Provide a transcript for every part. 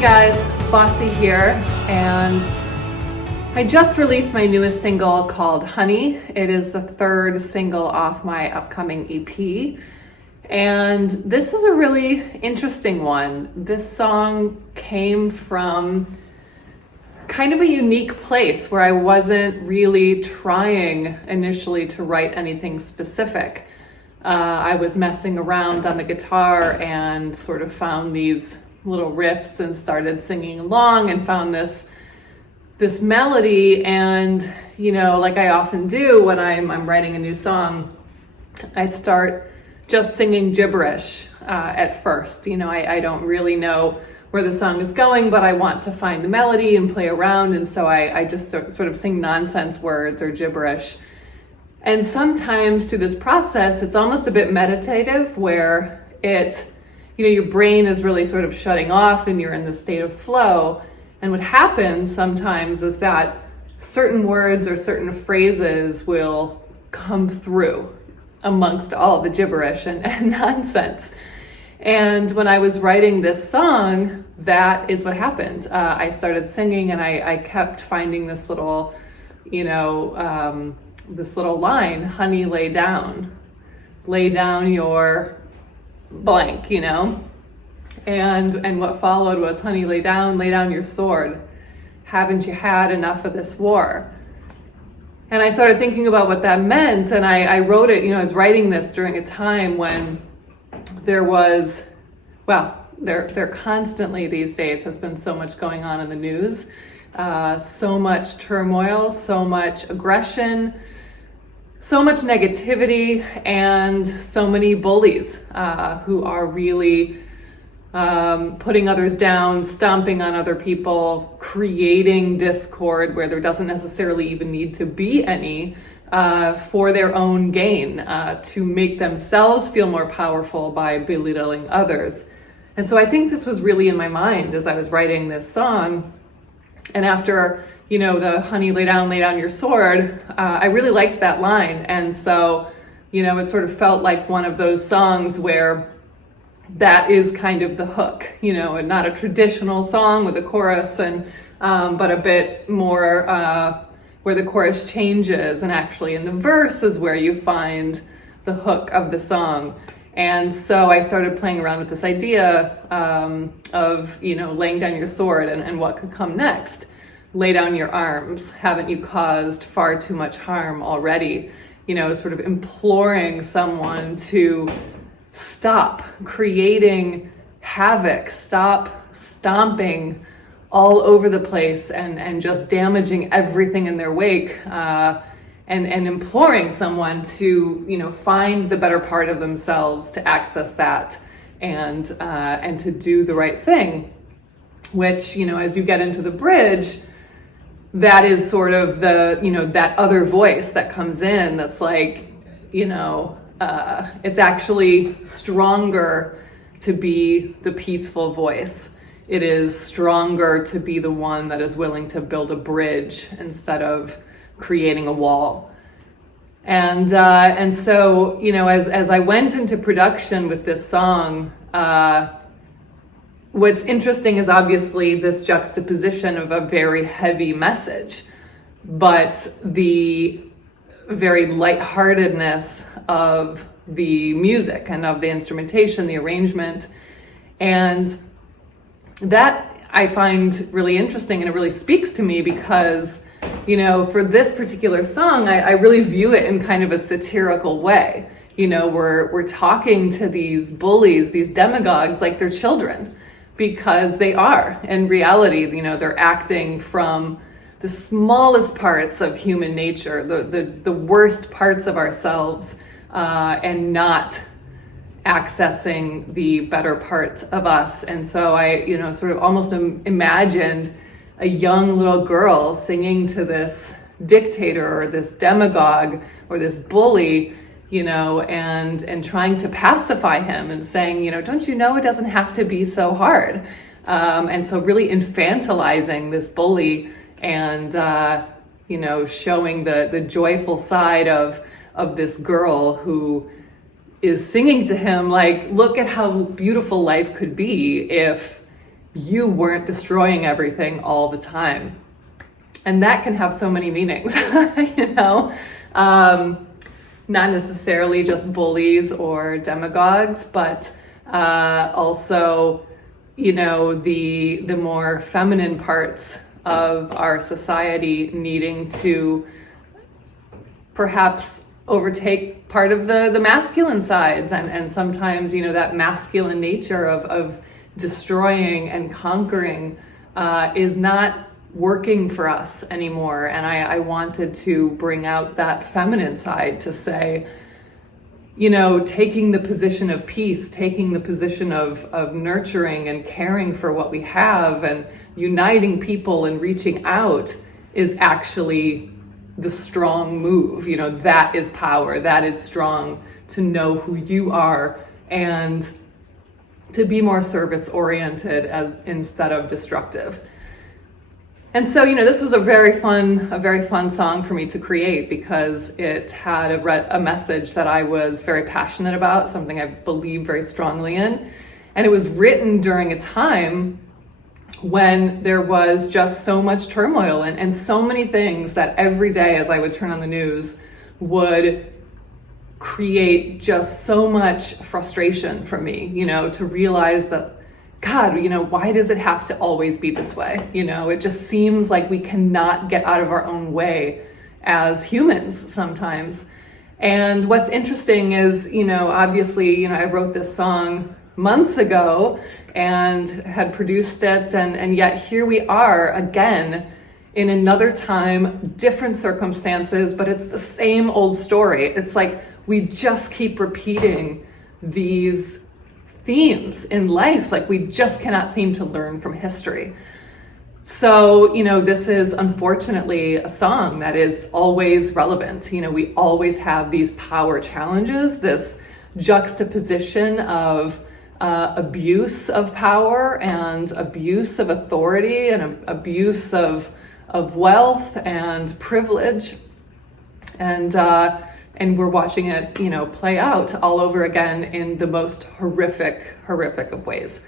Hey guys, Bossi here, and I just released my newest single called Honey. It is the third single off my upcoming EP, and this is a really interesting one. This song came from kind of a unique place where I wasn't really trying initially to write anything specific. I was messing around on the guitar and sort of found these little riffs and started singing along and found this melody. And like I often do when I'm writing a new song, I start just singing gibberish at first. I don't really know where the song is going, but I want to find the melody and play around, and so I just sort of sing nonsense words or gibberish. And sometimes through this process, it's almost a bit meditative, where your brain is really sort of shutting off and you're in this state of flow. And what happens sometimes is that certain words or certain phrases will come through amongst all the gibberish and nonsense. And when I was writing this song, that is what happened. I started singing and I kept finding this little, this little line, honey, lay down your blank, and what followed was, honey, lay down your sword. Haven't you had enough of this war? And I started thinking about what that meant, and I wrote it, I was writing this during a time when there constantly these days has been so much going on in the news, so much turmoil, so much aggression, so much negativity, and so many bullies who are really putting others down, stomping on other people, creating discord where there doesn't necessarily even need to be any, for their own gain, to make themselves feel more powerful by belittling others. And so I think this was really in my mind as I was writing this song. And after the honey, lay down your sword, I really liked that line. And so, it sort of felt like one of those songs where that is kind of the hook, and not a traditional song with a chorus, and but a bit more where the chorus changes, and actually in the verse is where you find the hook of the song. And so I started playing around with this idea of, laying down your sword and what could come next. Lay down your arms. Haven't you caused far too much harm already? Sort of imploring someone to stop creating havoc, stop stomping all over the place and just damaging everything in their wake, and imploring someone to find the better part of themselves, to access that and to do the right thing, which as you get into the bridge, that is sort of the that other voice that comes in that's like, it's actually stronger to be the peaceful voice. It is stronger to be the one that is willing to build a bridge instead of creating a wall. And so, as I went into production with this song, what's interesting is obviously this juxtaposition of a very heavy message, but the very lightheartedness of the music and of the instrumentation, the arrangement. And that I find really interesting, and it really speaks to me because, for this particular song, I really view it in kind of a satirical way. We're talking to these bullies, these demagogues, like they're children, because they are. In reality, they're acting from the smallest parts of human nature, the worst parts of ourselves, and not accessing the better parts of us. And so I, sort of almost imagined a young little girl singing to this dictator or this demagogue or this bully, and trying to pacify him and saying, don't you know it doesn't have to be so hard? And so really infantilizing this bully and, showing the joyful side of this girl who is singing to him, like, look at how beautiful life could be if you weren't destroying everything all the time. And that can have so many meanings, you know, not necessarily just bullies or demagogues, but also, you know, the more feminine parts of our society needing to perhaps overtake part of the masculine sides, and sometimes, you know, that masculine nature of destroying and conquering is not working for us anymore. And I wanted to bring out that feminine side to say, you know, taking the position of peace, taking the position of nurturing and caring for what we have and uniting people and reaching out is actually the strong move. You know, that is power, that is strong, to know who you are and to be more service oriented as instead of destructive. And so, you know, this was a very fun song for me to create because it had a message that I was very passionate about, something I believe very strongly in. And it was written during a time when there was just so much turmoil and so many things that every day as I would turn on the news would create just so much frustration for me, you know, to realize that, God, you know, why does it have to always be this way? You know, it just seems like we cannot get out of our own way as humans sometimes. And what's interesting is, you know, obviously, you know, I wrote this song months ago and had produced it, and yet here we are again in another time, different circumstances, but it's the same old story. It's like we just keep repeating these themes in life, like we just cannot seem to learn from history. So, you know, this is unfortunately a song that is always relevant. You know, we always have these power challenges, this juxtaposition of abuse of power and abuse of authority and abuse of wealth and privilege, and we're watching it, you know, play out all over again in the most horrific of ways.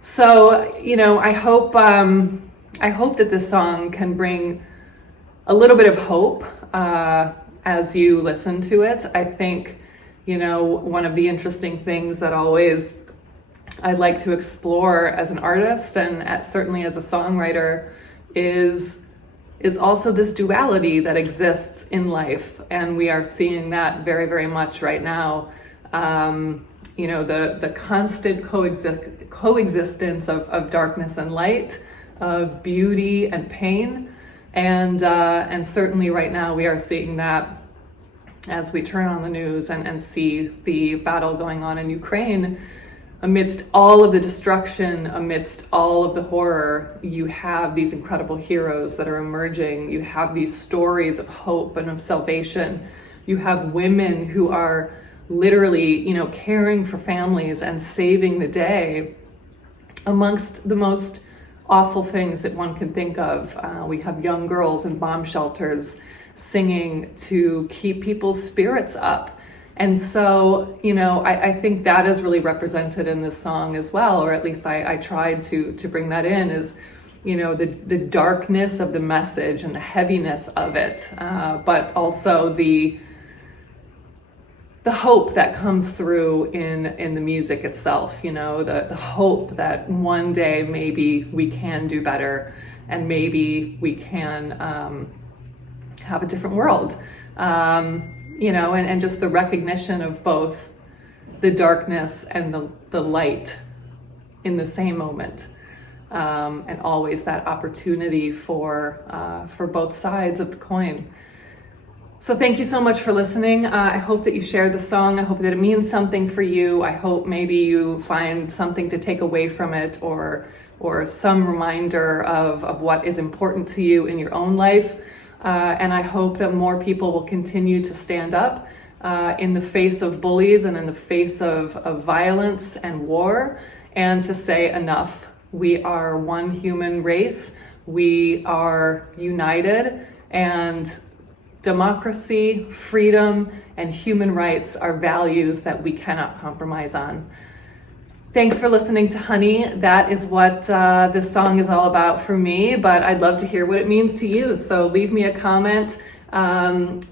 So, you know, I hope that this song can bring a little bit of hope as you listen to it. I think, you know, one of the interesting things that I'd like to explore as an artist and certainly as a songwriter is also this duality that exists in life. And we are seeing that very, very much right now. You know, the constant coexistence of darkness and light, of beauty and pain. And certainly right now we are seeing that as we turn on the news and see the battle going on in Ukraine. Amidst all of the destruction, amidst all of the horror, you have these incredible heroes that are emerging. You have these stories of hope and of salvation. You have women who are literally, you know, caring for families and saving the day amongst the most awful things that one can think of. We have young girls in bomb shelters singing to keep people's spirits up. And so, you know, I think that is really represented in this song as well, or at least I tried to bring that in, is, you know, the darkness of the message and the heaviness of it, but also the hope that comes through in the music itself, you know, the hope that one day maybe we can do better and maybe we can have a different world. You know, and just the recognition of both the darkness and the light in the same moment, and always that opportunity for both sides of the coin. So thank you so much for listening. I hope that you shared the song. I hope that it means something for you. I hope maybe you find something to take away from it, or some reminder of what is important to you in your own life. And I hope that more people will continue to stand up in the face of bullies and in the face of violence and war, and to say enough. We are one human race. We are united, and democracy, freedom, and human rights are values that we cannot compromise on. Thanks for listening to Honey. That is what this song is all about for me, but I'd love to hear what it means to you. So leave me a comment.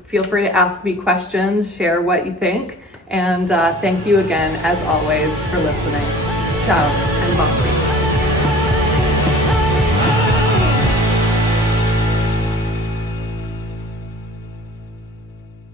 Feel free to ask me questions, share what you think. And thank you again, as always, for listening. Ciao and Bossi.